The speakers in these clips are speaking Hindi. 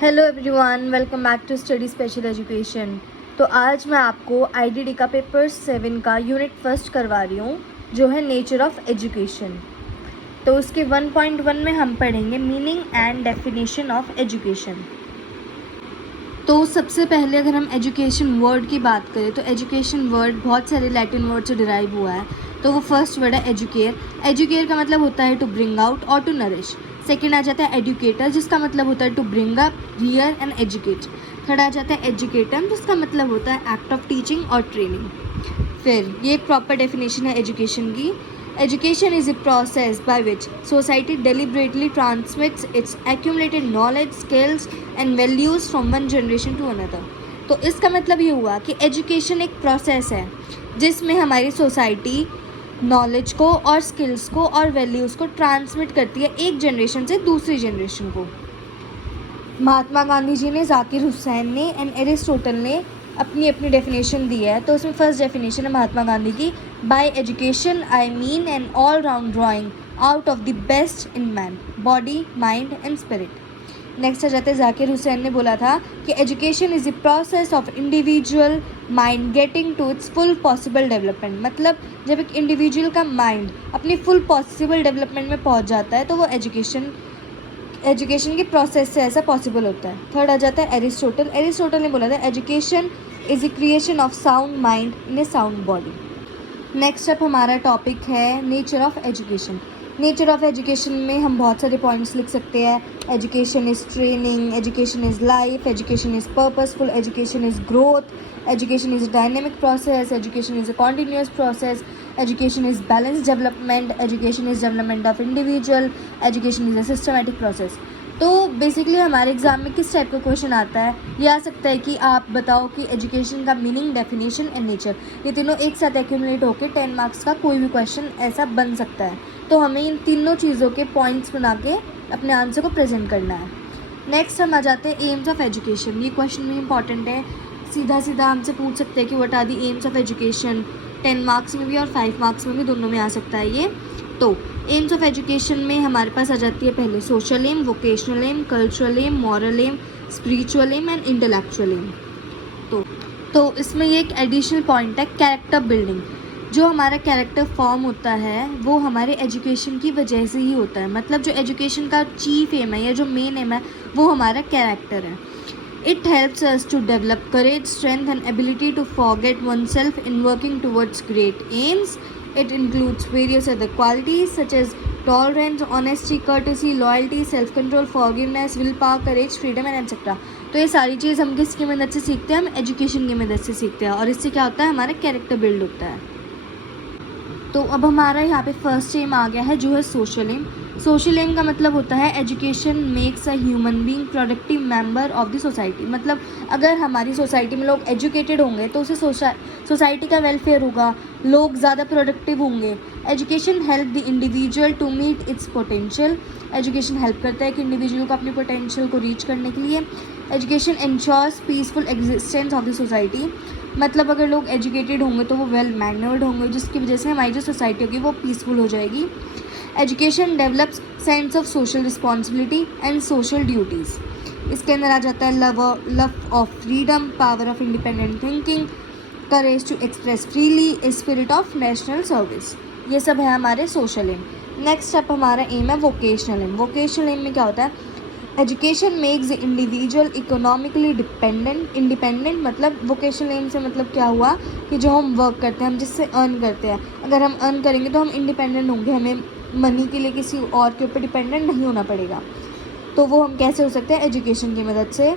Hello everyone, welcome back to study special education. तो आज मैं आपको आईडीडी का पेपर 7 का यूनिट फर्स्ट करवा रही हूँ, जो है नेचर ऑफ एजुकेशन। तो उसके 1.1 में हम पढ़ेंगे meaning and definition of education. तो सबसे पहले अगर हम एजुकेशन वर्ड की बात करें तो एजुकेशन वर्ड बहुत सारे लैटिन वर्ड से डिराइव हुआ है। तो वो फर्स्ट वर्ड है एजुकेयर। एजुकेयर का मतलब होता है टू ब्रिंग आउट और टू नरिश। सेकेंड आ जाता है एडुकेटर, जिसका मतलब होता है to bring up, rear and educate. Third आ जाता है एजुकेटम, जिसका मतलब होता है एक्ट ऑफ टीचिंग और ट्रेनिंग। फिर ये एक प्रॉपर डेफिनेशन है एजुकेशन की। Education is a process by which society deliberately transmits its accumulated knowledge, skills and values from one generation to another। तो इसका मतलब ये हुआ कि एजुकेशन एक प्रोसेस है जिसमें हमारी सोसाइटी नॉलेज को और स्किल्स को और वैल्यूज़ को ट्रांसमिट करती है एक जनरेशन से दूसरी जनरेशन को। महात्मा गांधी जी ने, जाकिर हुसैन ने एंड एरिस्टोटल ने अपनी अपनी डेफिनेशन दी है। तो उसमें फर्स्ट डेफिनेशन है महात्मा गांधी की, by education I mean an all round drawing out of the best in man, body, mind and spirit. Next आ जाते हैं जाकिर हुसैन ने बोला था कि education is the process of individual mind getting to its full possible development. मतलब जब एक इंडिविजुअल का माइंड अपनी फुल पॉसिबल डेवलपमेंट में पहुंच जाता है तो वो एजुकेशन के प्रोसेस से ऐसा पॉसिबल होता है। थर्ड आ जाता है एरिस्टोटल। एरिस्टोटल ने बोला था education is the creation of sound mind in A sound body. Next up हमारा टॉपिक है nature of education. Nature of education में हम बहुत सारे पॉइंट्स लिख सकते हैं। Education is training, education is life, education is purposeful, education is growth, education is a dynamic process, education is a continuous process, education is balance development, education is development of individual, education is a systematic process. तो बेसिकली हमारे एग्ज़ाम में किस टाइप का क्वेश्चन आता है, ये आ सकता है कि आप बताओ कि एजुकेशन का मीनिंग, डेफिनेशन एंड नेचर, ये तीनों एक साथ एक्यूमुलेट होकर 10 मार्क्स का कोई भी क्वेश्चन ऐसा बन सकता है। तो हमें इन तीनों चीज़ों के पॉइंट्स बना के अपने आंसर को प्रेजेंट करना है। नेक्स्ट हम आ जाते हैं एम्स ऑफ एजुकेशन। ये क्वेश्चन भी इंपॉर्टेंट है, सीधा सीधा हमसे पूछ सकते हैं कि what are the aims of education. 10 marks में भी और 5 मार्क्स में भी, दोनों में आ सकता है ये। तो एम्स ऑफ एजुकेशन में हमारे पास आ जाती है पहले social aim, vocational aim, cultural aim, moral aim, spiritual aim and intellectual aim. तो इसमें ये एक एडिशनल पॉइंट है कैरेक्टर बिल्डिंग। जो हमारा कैरेक्टर फॉर्म होता है वो हमारे एजुकेशन की वजह से ही होता है। मतलब जो एजुकेशन का चीफ एम है या जो मेन एम है वो हमारा कैरेक्टर है। It helps us to develop courage, strength and ability to forget oneself in working towards great aims. It includes various other qualities such as tolerance, honesty, courtesy, loyalty, self-control, forgiveness, willpower, courage, freedom and etc. तो ये सारी चीज़ हम किसकी मदद से सीखते हैं? हम एजुकेशन की मदद से सीखते हैं और इससे क्या होता है, हमारा कैरेक्टर बिल्ड होता है। तो अब हमारा यहाँ पे फर्स्ट एम आ गया है जो है सोशल एम। सोशल एम का मतलब होता है education makes a human being productive member of the society. मतलब अगर हमारी सोसाइटी में लोग एजुकेटेड होंगे तो उससे सोसाइटी का वेलफेयर होगा, लोग ज़्यादा प्रोडक्टिव होंगे। Education help the individual to meet its potential. Education help करता है कि इंडिविजुअल को अपने पोटेंशियल को रीच करने के लिए। Education ensures peaceful existence of the society. मतलब अगर लोग एजुकेटेड होंगे तो वो वेल मैनर्ड होंगे, जिसकी वजह से हमारी जो सोसाइटी होगी वो पीसफुल हो जाएगी। Education develops sense of social responsibility and social duties. इसके अंदर आ जाता है love of freedom, power of independent thinking, courage to express freely, spirit of national service. ये सब है हमारे सोशल एम। नेक्स्ट अप हमारा एम है वोकेशनल एम। वोकेशनल एम में क्या होता है? Education makes the individual economically independent. मतलब वोकेशनल एम से मतलब क्या हुआ कि जो हम वर्क करते हैं, हम जिससे अर्न करते हैं, अगर हम अर्न करेंगे तो हम इंडिपेंडेंट होंगे, हमें मनी के लिए किसी और के ऊपर डिपेंडेंट नहीं होना पड़ेगा। तो वो हम कैसे हो सकते हैं? एजुकेशन की मदद से।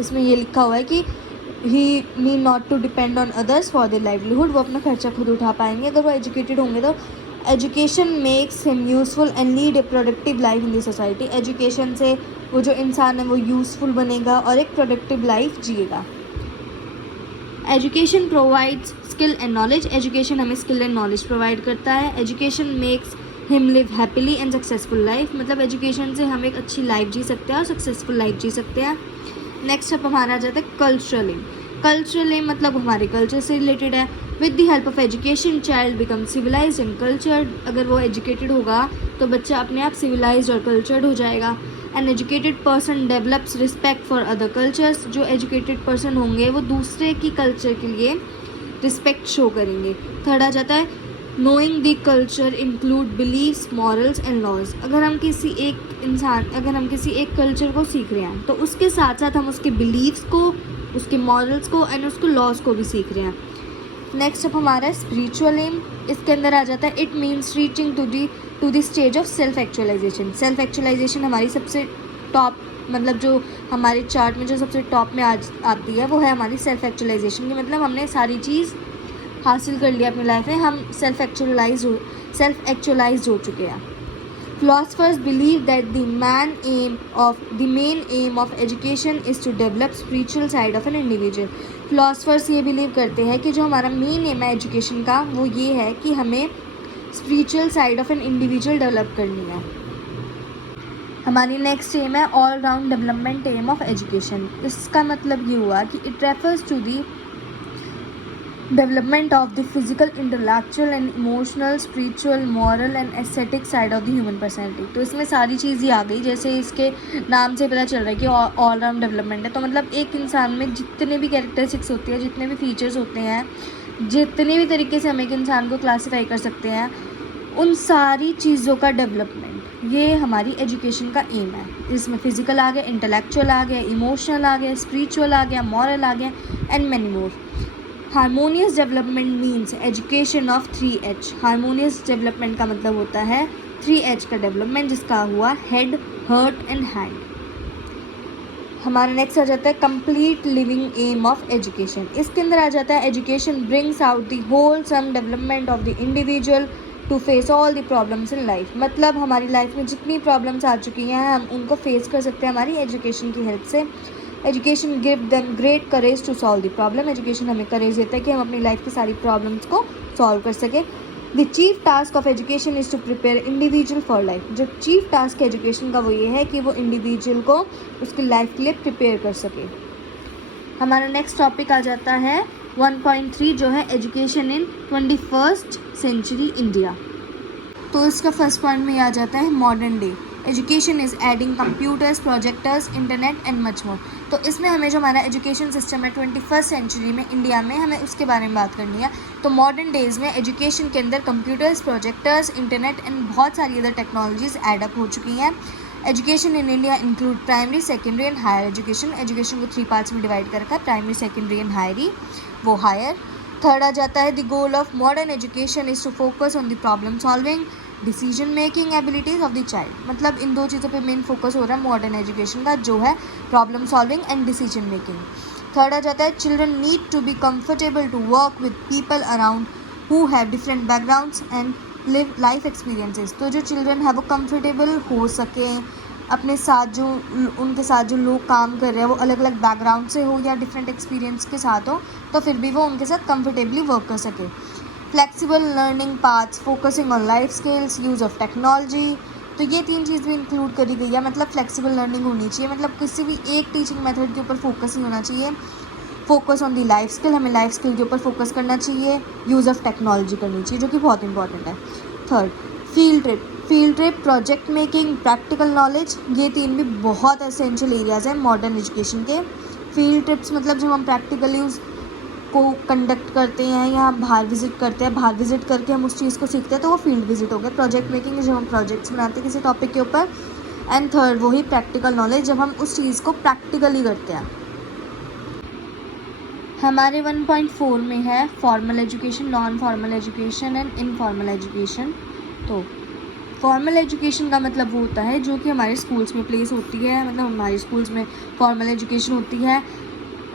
इसमें ये लिखा हुआ है कि he need not to depend on others for their livelihood. वो अपना खर्चा खुद उठा पाएंगे अगर वो एजुकेटेड होंगे। तो education makes him useful and lead A productive life in the society. Education से वो जो इंसान है वो यूज़फुल बनेगा और एक प्रोडक्टिव लाइफ जिएगा। Education provides skill and knowledge. Education हमें स्किल एंड नॉलेज प्रोवाइड करता है। Education makes him live happily and successful life. मतलब एजुकेशन से हम एक अच्छी लाइफ जी सकते हैं और सक्सेसफुल लाइफ जी सकते हैं। नेक्स्ट अप हमारा आ जाता है कल्चरल एम। कल्चरल एम मतलब हमारे कल्चर से रिलेटेड है। With the help of education child become civilized and cultured. अगर वो एजुकेटेड होगा तो बच्चा अपने आप सिविलाइज्ड और कल्चर्ड हो जाएगा। An educated person develops respect for other cultures, जो एजुकेटेड पर्सन होंगे वो दूसरे की कल्चर के लिए रिस्पेक्ट शो करेंगे। थर्ड आ जाता है knowing the culture include beliefs, morals and laws. अगर हम किसी एक कल्चर को सीख रहे हैं तो उसके साथ साथ हम उसके बिलीव्स को, उसके मॉरल्स को एंड उसके लॉज को भी सीख रहे हैं। नेक्स्ट अब हमारा स्पिरिचुअल एम, इसके अंदर आ जाता है it means reaching to the stage of self actualization. Self actualization हमारी सबसे टॉप, मतलब जो हमारे चार्ट में जो सबसे टॉप में आती है वो है हमारी सेल्फ एक्चुअलाइजेशन की, मतलब हमने सारी चीज़ हासिल कर लिया अपनी लाइफ में, हम सेल्फ एक्चुअलाइज हो चुके हैं। Philosophers believe that the main aim of education is to develop spiritual side of an individual. Philosophers ये बिलीव करते हैं कि जो हमारा मेन एम है एजुकेशन का वो ये है कि हमें spiritual side of an individual develop करनी है। हमारी नेक्स्ट एम है all round development aim of education. इसका मतलब ये हुआ कि it refers to the development of the physical, intellectual and emotional, spiritual, moral and aesthetic side of the human personality. तो इसमें सारी चीज़ ही आ गई, जैसे इसके नाम से पता चल रहा है कि ऑल राउंड डेवलपमेंट है। तो मतलब एक इंसान में जितने भी कैरेक्टरिस्टिक्स होती है, जितने भी फीचर्स होते हैं, जितने भी तरीके से हम एक इंसान को क्लासीफाई कर सकते हैं, उन सारी चीज़ों का डेवलपमेंट ये हमारी एजुकेशन का एम है। इसमें फिजिकल आ गया, इंटेलेक्चुअल आ गया, इमोशनल आ गया, स्पिरिचुअल आ गया, मॉरल आ गया and many more. Harmonious development means education of 3H। Harmonious development का मतलब होता है 3H का डेवलपमेंट, जिसका हुआ हेड, हर्ट एंड हैंड। हमारा नेक्स्ट आ जाता है complete living aim of education. इसके अंदर आ जाता है education brings out the wholesome development of the individual to face all the problems in life. मतलब हमारी लाइफ में जितनी प्रॉब्लम्स आ चुकी हैं हम उनको फेस कर सकते हैं हमारी एजुकेशन की हेल्प से। Education give them great courage to solve the problem. Education हमें करेज देता है कि हम अपनी लाइफ की सारी प्रॉब्लम्स को सॉल्व कर सकें। The chief task of education is to prepare individual for life. जो चीफ टास्क है एजुकेशन का वो ये है कि वो इंडिविजुअल को उसकी लाइफ के लिए प्रिपेयर कर सके। हमारा नेक्स्ट टॉपिक आ जाता है 1.3 जो है education in 21st century India. तो इसका फर्स्ट पॉइंट में आ जाता है modern day education is adding computers, projectors, internet and much more. तो इसमें हमें जो हमारा एजुकेशन सिस्टम है 21st सेंचुरी में इंडिया में, हमें उसके बारे में बात करनी है। तो मॉडर्न डेज़ में एजुकेशन के अंदर कंप्यूटर्स, प्रोजेक्टर्स, इंटरनेट एंड बहुत सारी अदर टेक्नोलॉजीज़ एडअप हो चुकी हैं। Education in India include primary, secondary and higher education. Education को 3 पार्ट्स में डिवाइड कर रखा है, प्राइमरी, सेकेंडरी एंड हायरी, वो हायर। थर्ड आ जाता है the goal of modern education is to focus on the problem solving, decision making abilities of the child. मतलब इन दो चीज़ों पे मेन फोकस हो रहा है मॉडर्न एजुकेशन का, जो है problem solving and decision making. Third आ जाता है children need to be comfortable to work with people around who have different backgrounds and live life experiences. तो जो चिल्ड्रन है वो कंफर्टेबल हो सकें अपने साथ, जो उनके साथ जो लोग काम कर रहे हैं वो अलग अलग बैकग्राउंड से हो या डिफरेंट एक्सपीरियंस के साथ हो, तो फिर भी वो उनके साथ कंफर्टेबली वर्क कर सके। Flexible learning paths, focusing on life skills, use of technology. तो ये 3 चीज़ भी इंक्लूड करी गई है। मतलब फ्लेक्सिबल लर्निंग होनी चाहिए, मतलब किसी भी एक टीचिंग मेथड के ऊपर फोकस नहीं होना चाहिए। Focus on the life skill, हमें लाइफ स्किल के ऊपर फोकस करना चाहिए। यूज़ ऑफ टेक्नोलॉजी करनी चाहिए, जो कि बहुत इंपॉर्टेंट है। Third, field trip, project making, practical knowledge, ये 3 भी बहुत एसेंशियल एरियाज़ हैं मॉडर्न एजुकेशन के। फील्ड ट्रिप्स मतलब जब हम प्रैक्टिकली को कंडक्ट करते हैं या बाहर विजिट करते हैं, बाहर विजिट करके हम उस चीज़ को सीखते हैं, तो वो फील्ड विजिट हो गया। प्रोजेक्ट मेकिंग जब हम प्रोजेक्ट्स बनाते हैं किसी टॉपिक के ऊपर। एंड थर्ड वही प्रैक्टिकल नॉलेज, जब हम उस चीज़ को प्रैक्टिकली करते हैं। हमारे 1.4 में है formal education, non formal education and informal education. तो फॉर्मल एजुकेशन का मतलब वो होता है जो कि हमारे स्कूल्स में प्लेस होती है, मतलब हमारे स्कूल्स में फॉर्मल एजुकेशन होती है।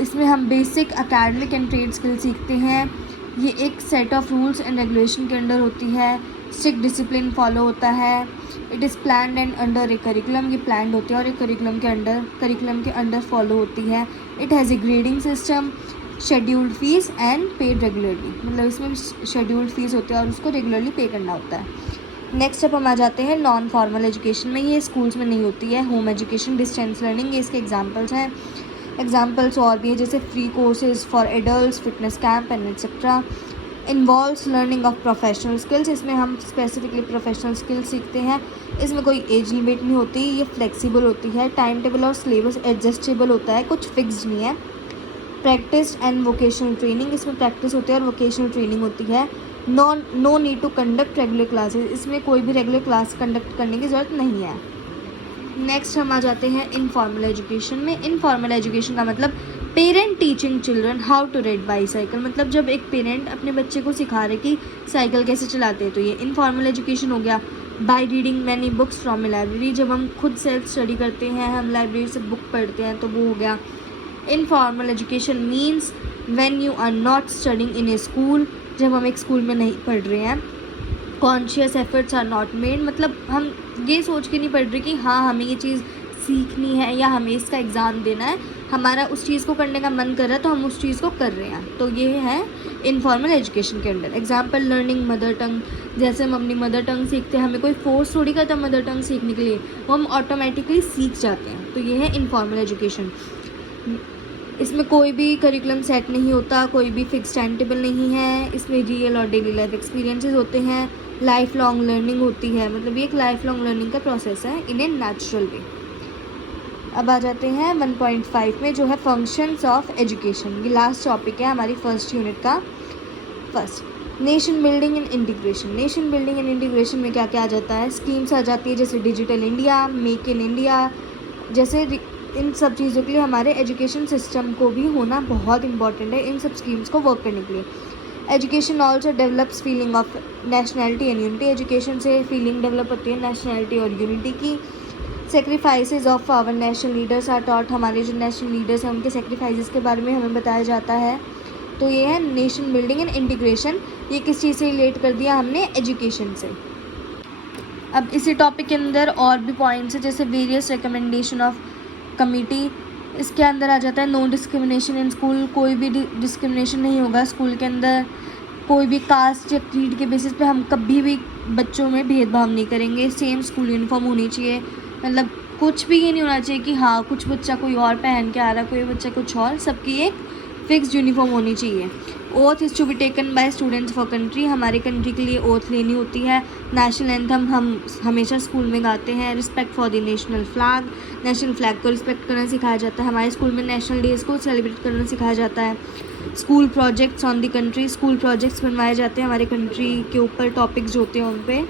इसमें हम basic academic and trade skill सीखते हैं। ये एक set of rules and regulation के अंडर होती है। स्ट्रिक्ट डिसिप्लिन फॉलो होता है। It is planned and under A curriculum, ये प्लान्ड होती है और एक करिकुलम के अंडर फॉलो होती है। It has a grading system, scheduled fees and paid regularly, मतलब इसमें शेड्यूल्ड फीस होती है और उसको रेगुलरली पे करना होता है। नेक्स्ट अब हम आ जाते हैं नॉन फॉर्मल एजुकेशन में। ये स्कूल्स में नहीं होती है। होम एजुकेशन, डिस्टेंस लर्निंग, ये इसके एग्जांपल्स हैं। एग्जांपल्स और भी है जैसे free courses for adults, fitness camp and etcetera. Involves learning of professional skills, इसमें हम स्पेसिफिकली प्रोफेशनल स्किल्स सीखते हैं। इसमें कोई एज लिमिट नहीं होती, ये फ्लेक्सिबल होती है। टाइम टेबल और सिलेबस एडजस्टेबल होता है, कुछ फिक्स्ड नहीं है। प्रैक्टिस एंड वोकेशनल ट्रेनिंग, इसमें प्रैक्टिस होती है और वोकेशनल ट्रेनिंग होती है। No need to conduct regular classes, इसमें कोई भी रेगुलर क्लास कंडक्ट करने की ज़रूरत नहीं है। नेक्स्ट हम आ जाते हैं इनफॉर्मल एजुकेशन में। इनफॉर्मल एजुकेशन का मतलब parent teaching children how to ride bicycle, मतलब जब एक पेरेंट अपने बच्चे को सिखा रहे कि साइकिल कैसे चलाते हैं, तो ये इनफॉर्मल एजुकेशन हो गया। By reading many books from A library, जब हम खुद सेल्फ स्टडी करते हैं, हम लाइब्रेरी से बुक पढ़ते हैं, तो वो हो गया informal education. Means when you are not studying in a school, जब हम एक स्कूल में नहीं पढ़ रहे हैं। Conscious efforts are not made, मतलब हम ये सोच के नहीं पढ़ रहे कि हाँ हमें ये चीज़ सीखनी है या हमें इसका एग्ज़ाम देना है, हमारा उस चीज़ को करने का मन कर रहा है तो हम उस चीज़ को कर रहे हैं, तो ये है इनफॉर्मल एजुकेशन के अंदर। एग्जाम्पल लर्निंग मदर टंग, जैसे हम अपनी मदर टंग सीखते हैं, हमें कोई फोर्स थोड़ी करता मदर टंग सीखने के लिए, वो हम ऑटोमेटिकली सीख जाते हैं, तो ये है इनफॉर्मल एजुकेशन। इसमें कोई भी करिकुलम सेट नहीं होता, कोई भी फिक्स टाइम टेबल नहीं है, इसमें रियल और डेली लाइफ एक्सपीरियंसेस होते हैं। लाइफ लॉन्ग लर्निंग होती है, मतलब ये एक लाइफ लॉन्ग लर्निंग का प्रोसेस है इन ए नेचुरल वे। अब आ जाते हैं 1.5 में, जो है फंक्शंस ऑफ एजुकेशन। ये लास्ट टॉपिक है हमारी फर्स्ट यूनिट का। First nation building and integration. Nation building and integration में क्या क्या आ जाता है, स्कीम्स आ जाती है जैसे digital India, make in India, जैसे इन सब चीज़ों के लिए हमारे एजुकेशन सिस्टम को भी होना बहुत इंपॉर्टेंट है, इन सब स्कीम्स को वर्क करने के लिए। Education also develops feeling of nationality and unity, education से फीलिंग डेवलप होती है नेशनैलिटी और यूनिटी की। Sacrifices of our national leaders are taught, हमारे जो नेशनल लीडर्स हैं उनके सेक्रीफाइसेस के बारे में हमें बताया जाता है, तो ये है नेशन बिल्डिंग एंड इंटीग्रेशन। ये किस चीज़ से रिलेट कर दिया हमने, एजुकेशन से। अब इसी टॉपिक के अंदर और भी पॉइंट्स है, जैसे वेरियस रिकमेंडेशन ऑफ कमिटी, इसके अंदर आ जाता है नो डिस्क्रिमिनेशन इन स्कूल, कोई भी डिस्क्रिमिनेशन नहीं होगा स्कूल के अंदर। कोई भी कास्ट या क्रीड के बेसिस पे हम कभी भी बच्चों में भेदभाव नहीं करेंगे, सेम स्कूल यूनिफॉर्म होनी चाहिए, मतलब कुछ भी ये नहीं होना चाहिए कि हाँ कुछ बच्चा कोई और पहन के आ रहा है, कोई बच्चा कुछ और, सबकी एक फिक्स यूनिफॉर्म होनी चाहिए। Oath is to be taken by students for country, हमारे कंट्री के लिए ओथ लेनी होती है। नेशनल एंथम हम हमेशा स्कूल में गाते हैं। Respect for the national flag, national flag को रिस्पेक्ट करना सिखाया जाता है। हमारे स्कूल में नेशनल डेज़ को सेलिब्रेट करना सिखाया जाता है। School projects on the country, school projects बनवाए जाते हैं हमारे कंट्री के ऊपर, टॉपिक्स जो होते हैं उन पे।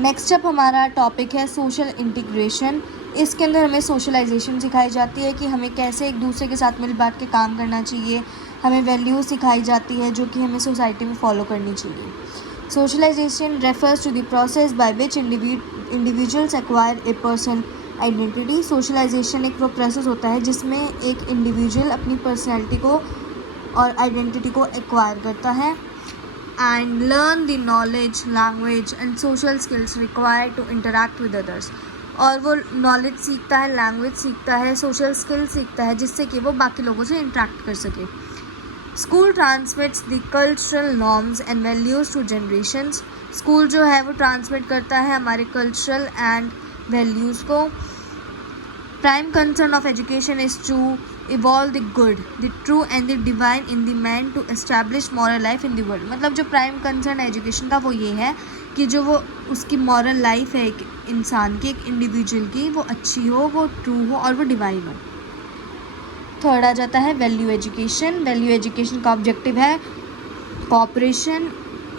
नेक्स्ट अप हमारा टॉपिक है सोशल इंटीग्रेशन। इसके अंदर हमें सोशलाइजेशन सिखाई जाती है कि हमें कैसे एक दूसरे के साथ मिल बांट के काम करना चाहिए, हमें वैल्यूज़ सिखाई जाती है जो कि हमें सोसाइटी में फॉलो करनी चाहिए। Socialization refers to the process by which individuals acquire a person identity. Socialization एक वो प्रोसेस होता है जिसमें एक इंडिविजुअल अपनी पर्सनैलिटी को और आइडेंटिटी को एक्वायर करता है। And learn the knowledge, language and social skills required to interact with others, और वो नॉलेज सीखता है, लैंग्वेज सीखता है, सोशल स्किल सीखता है, जिससे कि वो बाकी लोगों से इंटरैक्ट कर सके। School transmits the cultural norms and values to generations. School जो है वो ट्रांसमिट करता है हमारे कल्चरल एंड वैल्यूज़ को। Prime concern of education is to evolve the good, the true and the divine in the man to establish moral life in the world, मतलब जो प्राइम कंसर्न है एजुकेशन का वो ये है कि जो वो उसकी मॉरल लाइफ है एक इंसान की, एक इंडिविजुअल की, वो अच्छी हो, वो ट्रू हो और वो डिवाइन हो। थर्ड आ जाता है वैल्यू एजुकेशन। वैल्यू एजुकेशन का ऑब्जेक्टिव है cooperation,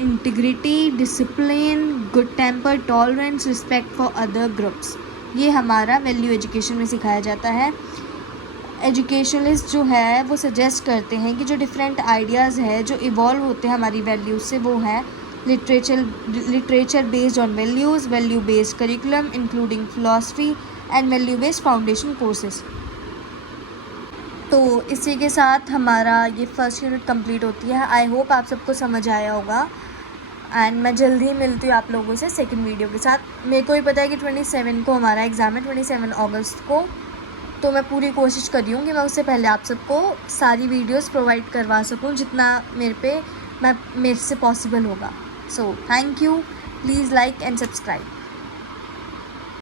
integrity, discipline, good temper, tolerance, respect for other groups. ये हमारा वैल्यू एजुकेशन में सिखाया जाता है। एजुकेशनलिस्ट जो है वो सजेस्ट करते हैं कि जो डिफरेंट आइडियाज़ है जो इवॉल्व होते हैं हमारी वैल्यूज़ से, वो है literature based on values, value based curriculum including philosophy and value based foundation courses. तो इसी के साथ हमारा ये फर्स्ट यूनिट कंप्लीट होती है। आई होप आप सबको समझ आया होगा एंड मैं जल्दी ही मिलती हूँ आप लोगों से सेकंड वीडियो के साथ। मेरे को भी पता है कि 27 को हमारा एग्ज़ाम है, 27 अगस्त को, तो मैं पूरी कोशिश कर रही हूँ कि मैं उससे पहले आप सबको सारी वीडियोस प्रोवाइड करवा सकूँ जितना मेरे से पॉसिबल होगा। So thank you, please like and subscribe.